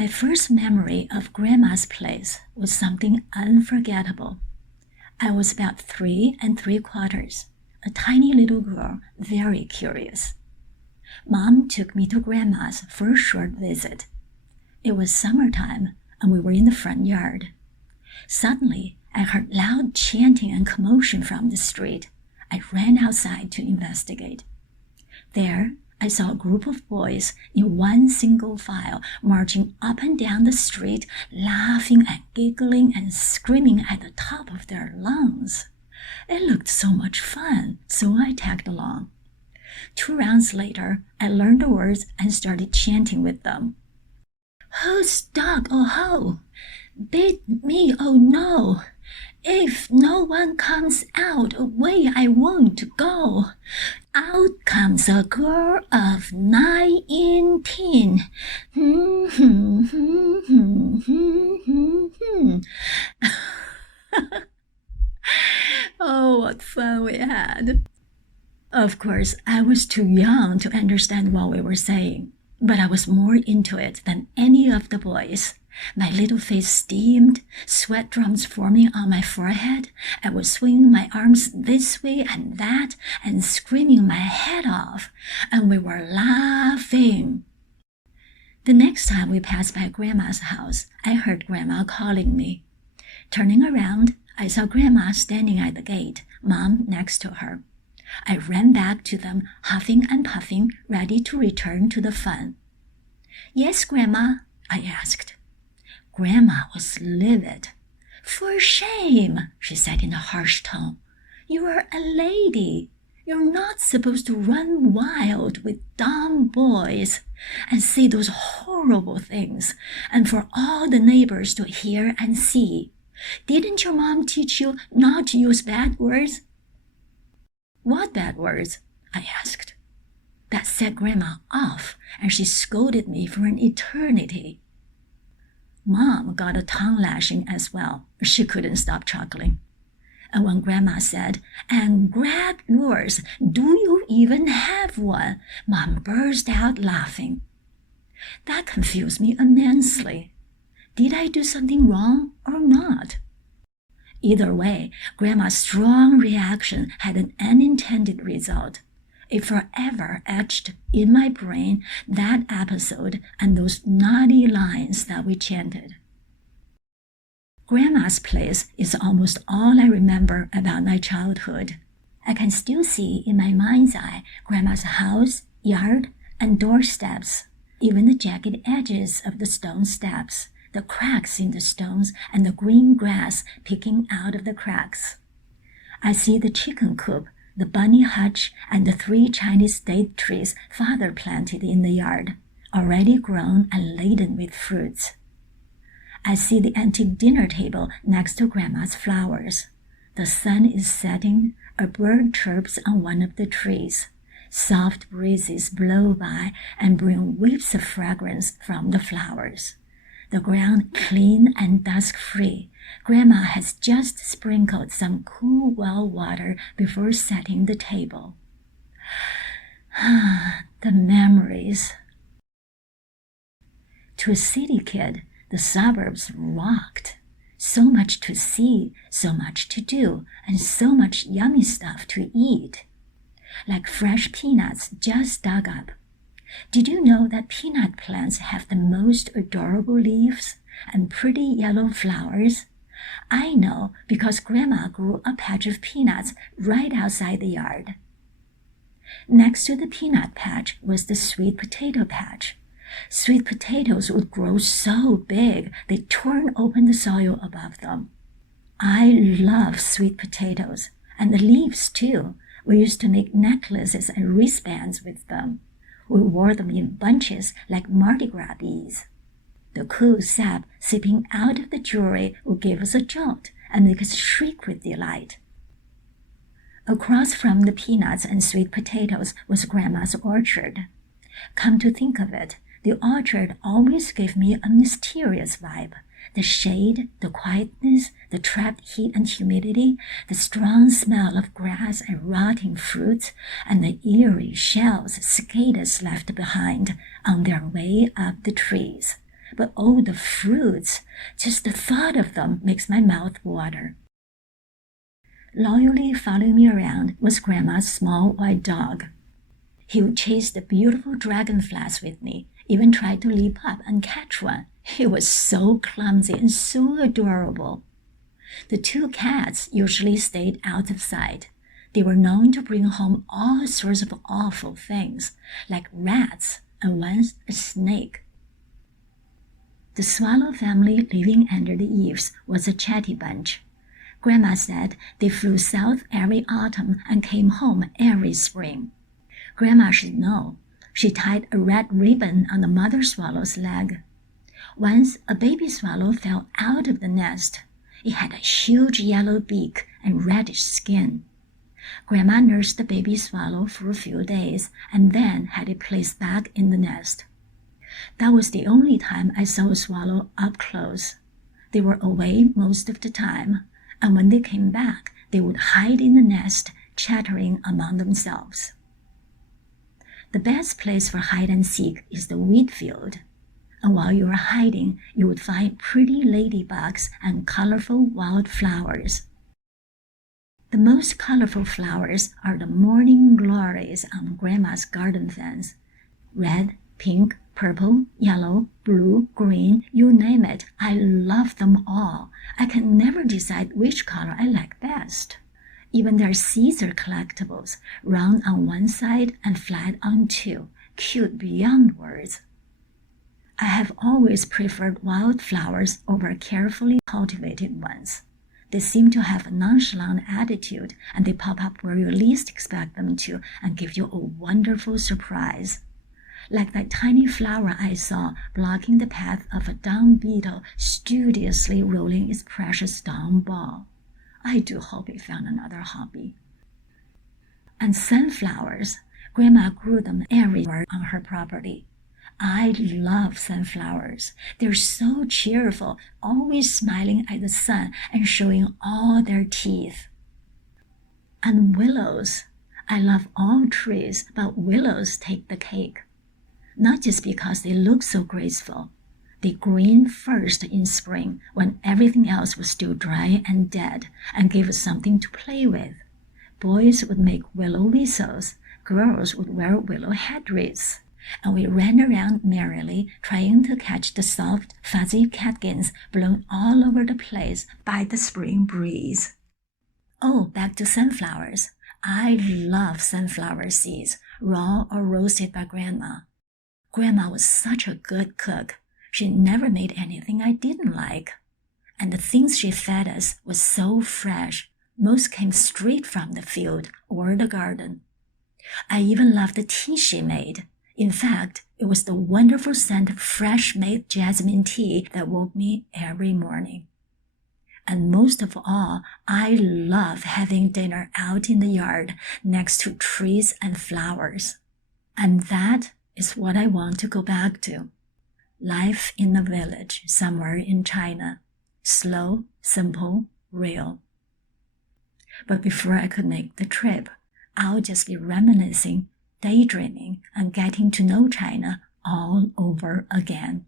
My first memory of Grandma's place was something unforgettable. I was about 3 3/4, a tiny little girl, very curious. Mom took me to Grandma's for a short visit. It was summertime, and we were in the front yard. Suddenly, I heard loud chanting and commotion from the street. I ran outside to investigate. There, I saw a group of boys in one single file marching up and down the street, laughing and giggling and screaming at the top of their lungs. It looked so much fun, so I tagged along. 2 rounds later, I learned the words and started chanting with them. Whose dog, oh ho? Beat me, oh no! If no one comes out, away I won't go. Out comes a girl of 19. Oh, what fun we had. Of course, I was too young to understand what we were saying, but I was more into it than any of the boys. My little face steamed, sweat drops forming on my forehead. I was swinging my arms this way and that and screaming my head off, and we were laughing. The next time we passed by Grandma's house, I heard Grandma calling me. Turning around, I saw Grandma standing at the gate, Mom next to her. I ran back to them, huffing and puffing, ready to return to the fun. Yes, Grandma, I asked. Grandma was livid. For shame, she said in a harsh tone. You are a lady. You're not supposed to run wild with dumb boys and say those horrible things, and for all the neighbors to hear and see. Didn't your mom teach you not to use bad words? What bad words? I asked. That set Grandma off, and she scolded me for an eternity. Mom got a tongue lashing as well. She couldn't stop chuckling. And when Grandma said, and grab yours, do you even have one? Mom burst out laughing. That confused me immensely. Did I do something wrong or not? Either way, Grandma's strong reaction had an unintended result. It forever etched in my brain that episode and those naughty lines that we chanted. Grandma's place is almost all I remember about my childhood. I can still see in my mind's eye Grandma's house, yard, and doorsteps, even the jagged edges of the stone steps, the cracks in the stones, and the green grass peeking out of the cracks. I see the chicken coop, the bunny hutch, and the 3 Chinese date trees Father planted in the yard, already grown and laden with fruits. I see the antique dinner table next to Grandma's flowers. The sun is setting, a bird chirps on one of the trees. Soft breezes blow by and bring whiffs of fragrance from the flowers. The ground clean and dust-free. Grandma has just sprinkled some cool well water before setting the table. The memories. To a city kid, the suburbs rocked. So much to see, so much to do, and so much yummy stuff to eat. Like fresh peanuts just dug up. Did you know that peanut plants have the most adorable leaves and pretty yellow flowers? I know because Grandma grew a patch of peanuts right outside the yard. Next to the peanut patch was the sweet potato patch. Sweet potatoes would grow so big they torn open the soil above them. I love sweet potatoes, and the leaves too. We used to make necklaces and wristbands with them. We wore them in bunches like Mardi Gras bees. The cool sap seeping out of the jewelry would give us a jolt and make us shriek with delight. Across from the peanuts and sweet potatoes was Grandma's orchard. Come to think of it, the orchard always gave me a mysterious vibe. The shade, the quietness, the trapped heat and humidity, the strong smell of grass and rotting fruits, and the eerie shells cicadas left behind on their way up the trees. but all the fruits, just the thought of them makes my mouth water. Loyally following me around was Grandma's small white dog. He would chase the beautiful dragonflies with me, even tried to leap up and catch one. He was so clumsy and so adorable. The two cats usually stayed out of sight. They were known to bring home all sorts of awful things, like rats and once a snake. The swallow family living under the eaves was a chatty bunch. Grandma said they flew south every autumn and came home every spring. Grandma should know. She tied a red ribbon on the mother swallow's leg. Once a baby swallow fell out of the nest. It had a huge yellow beak and reddish skin. Grandma nursed the baby swallow for a few days and then had it placed back in the nest. That was the only time I saw a swallow up close. They were away most of the time, and when they came back, they would hide in the nest, chattering among themselves. The best place for hide and seek is the wheat field. And while you are hiding, you would find pretty ladybugs and colorful wildflowers. The most colorful flowers are the morning glories on Grandma's garden fence. Red, pink, purple, yellow, blue, green, you name it. I love them all. I can never decide which color I like best. Even their seeds are collectibles, round on one side and flat on two, cute beyond words. I have always preferred wildflowers over carefully cultivated ones. They seem to have a nonchalant attitude, and they pop up where you least expect them to and give you a wonderful surprise. Like that tiny flower I saw blocking the path of a dung beetle studiously rolling its precious dung ball. I do hope it found another hobby. And sunflowers. Grandma grew them everywhere on her property. I love sunflowers. They're so cheerful, always smiling at the sun and showing all their teeth. And willows. I love all trees, but willows take the cake. Not just because they look so graceful. They green first in spring when everything else was still dry and dead and gave us something to play with. Boys would make willow whistles. Girls would wear willow head wreaths. And we ran around merrily, trying to catch the soft, fuzzy catkins blown all over the place by the spring breeze. Oh, back to sunflowers. I love sunflower seeds, raw or roasted by Grandma. Grandma was such a good cook. She never made anything I didn't like. And the things she fed us was so fresh. Most came straight from the field or the garden. I even loved the tea she made. In fact, it was the wonderful scent of fresh-made jasmine tea that woke me every morning. And most of all, I love having dinner out in the yard next to trees and flowers. And that is what I want to go back to. Life in a village somewhere in China. Slow, simple, real. But before I could make the trip, I'll just be reminiscing, daydreaming, and getting to know China all over again.